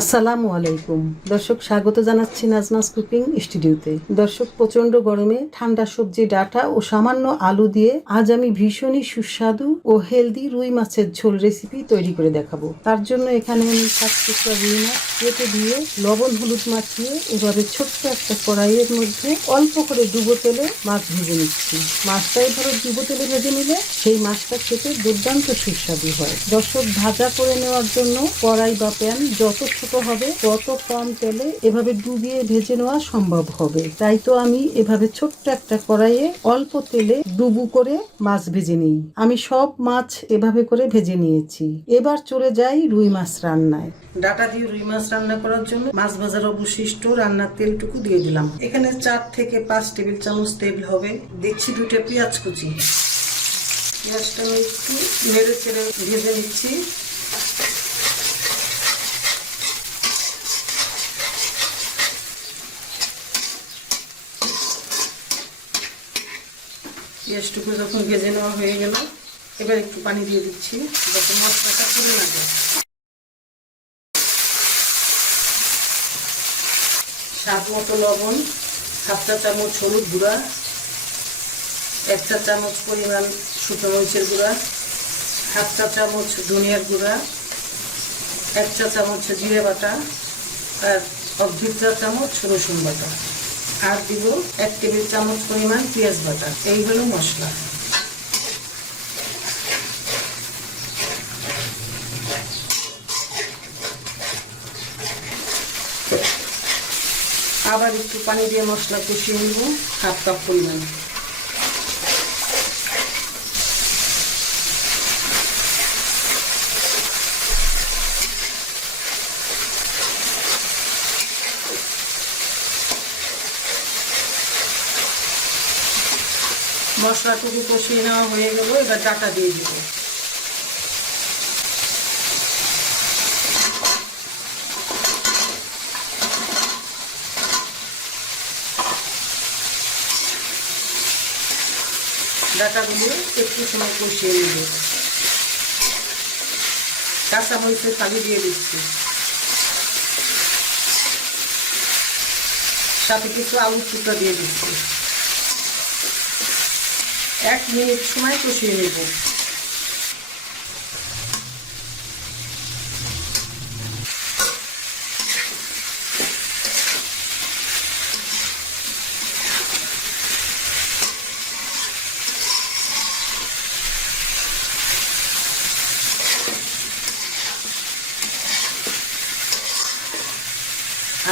আসসালামু আলাইকুম দর্শক, স্বাগত জানাচ্ছি নাজমাস কুকিং স্টুডিওতে। দর্শক, প্রচন্ড গরমে ঠান্ডা সবজি ডাঁটা ও সামান্য আলু দিয়ে আজ আমি ভীষণই সুস্বাদু ও হেলদি রুই মাছের ঝোল রেসিপি তৈরি করে দেখাবো। তার জন্য এখানে আমি 7 টুকরা রুই মাছ কেটে দিয়ে লবণ হলুদ মাখিয়ে এভাবে ছোট্ট একটা কড়াইয়ের মধ্যে অল্প করে ডুবো তেলে মাছ ভেজে নিচ্ছি। মাছটা এভাবে ডুবো তেলে ভেজে নিলে সেই মাছটা খেতে দুর্দান্ত সুস্বাদু হয়। দর্শক, ভাজা করে নেওয়ার জন্য কড়াই বা প্যান যত ছোট হবে তত কম তেলে এভাবে ডুবিয়ে ভেজে নেওয়া সম্ভব হবে। তাই তো আমি এভাবে ছোট্ট একটা কড়াইয়ে অল্প তেলে ডুবু করে মাছ ভেজে নিই। আমি সব মাছ এভাবে করে ভেজে নিয়েছি। এবার চলে যাই রুই মাছ রান্নায়। ডাটা দিয়ে রুই মাছ রান্না করার জন্য মাছ ভাজার অবশিষ্ট রান্নার তেলটুকু দিয়ে দিলাম। এখানে 4 থেকে 5 টেবিল চামচ তেল হবে। দিচ্ছি 2টা পেঁয়াজ কুচি। পেঁয়াজটা আমি একটু নেড়ে চেড়ে ভেজে নিচ্ছি। পেঁয়াজটুকু যখন ভেজে নেওয়া হয়ে গেল, এবার একটু পানি দিয়ে দিচ্ছি যাতে মশলাটা পুড়ে না যায়। স্বাদ মতো লবণ, 1/2 চা চামচ হলুদ গুঁড়া, 1 চা চামচ পরিমাণ শুকনো মরিচের গুঁড়া, 1/2 চা চামচ ধনিয়ার গুঁড়া, 1 চা চামচ জিরে বাটা আর 1/2 চা চামচ রসুন বাটা, আর দিব 1 টেবিল চামচ পরিমাণ পেঁয়াজ বাটা। এই হলো মশলা। আবার একটু পানি দিয়ে মশলা কষিয়ে নিব 1/2 কাপ পরিমাণ। মশলাটুকু কষিয়ে নেওয়া হয়ে গেল, এবার ডাটা দিয়ে দিব। ডাটাগুলো একটু সময় কষিয়ে নিব। কাঁচামরিচের ফালি দিয়ে দিচ্ছি, সাথে কিছু আলুর টুকরা দিয়ে দিচ্ছি। 1 মিনিট সময় কষিয়ে নেব।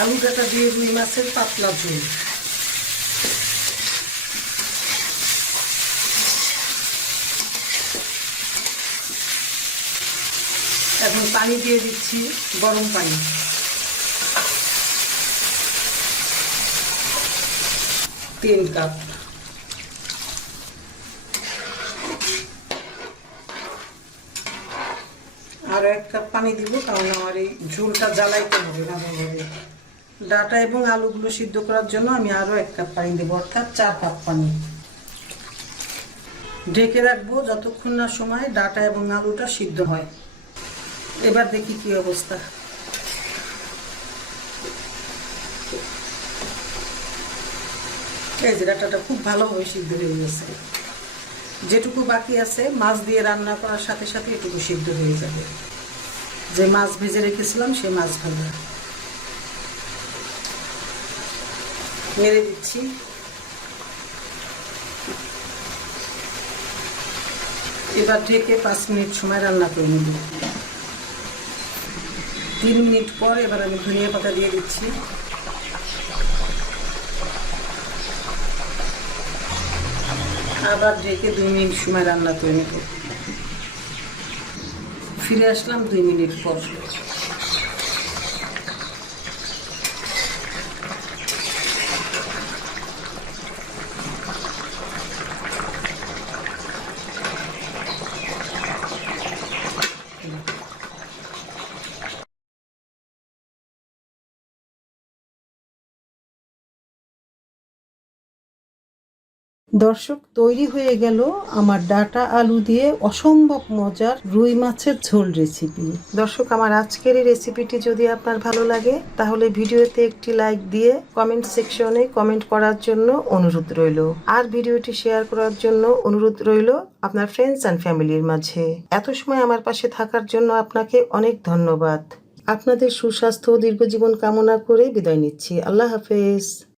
আলু ডাটা দিয়ে রুই মাছের পাতলা ঝোল। এখন পানি দিয়ে দিচ্ছি, গরম পানি। তিন কাপ। আর 1 কাপ পানি দিব, কারণ আমার এই ঝোলটা জ্বালাইতে হবে ভালোভাবে। ডাটা এবং আলুগুলো সিদ্ধ করার জন্য আমি আরো 1 কাপ পানি দেবো, অর্থাৎ 4 কাপ পানি। ঢেকে রাখবো যতক্ষণ না সময় ডাটা এবং আলুটা সিদ্ধ হয়। এবার দেখি কি অবস্থা। এই যে ডাটাটা খুব ভালোভাবে সিদ্ধ হয়ে গেছে। যেটুকু বাকি আছে মাছ দিয়ে রান্না করার সাথে সাথে এটুকু সিদ্ধ হয়ে যাবে। যে মাছ ভেজে রেখেছিলাম সেই মাছ ভাজা নেড়ে দিচ্ছি। এবার ঢেকে 5 মিনিট সময় রান্না করে নেব। 3 মিনিট পর এবার আমি ধনিয়া পাতা দিয়ে দিচ্ছি। আবার ঢেকে 2 মিনিট সময় রান্না করে নেব। ফিরে আসলাম 2 মিনিট পর। দর্শক, তৈরি হয়ে গেল আমার ডাটা আলু দিয়ে অসম্ভব মজার রুই মাছের ঝোল রেসিপি। দর্শক, আমার আজকের এই রেসিপিটি যদি আপনার ভালো লাগে তাহলে ভিডিওতে একটি লাইক দিয়ে কমেন্ট সেকশনে কমেন্ট করার জন্য অনুরোধ রইল, আর ভিডিওটি শেয়ার করার জন্য অনুরোধ রইল আপনার ফ্রেন্ডস অ্যান্ড ফ্যামিলির মাঝে। এত সময় আমার পাশে থাকার জন্য আপনাকে অনেক ধন্যবাদ। আপনাদের সুস্বাস্থ্য ও দীর্ঘজীবন কামনা করে বিদায় নিচ্ছি। আল্লাহ হাফেজ।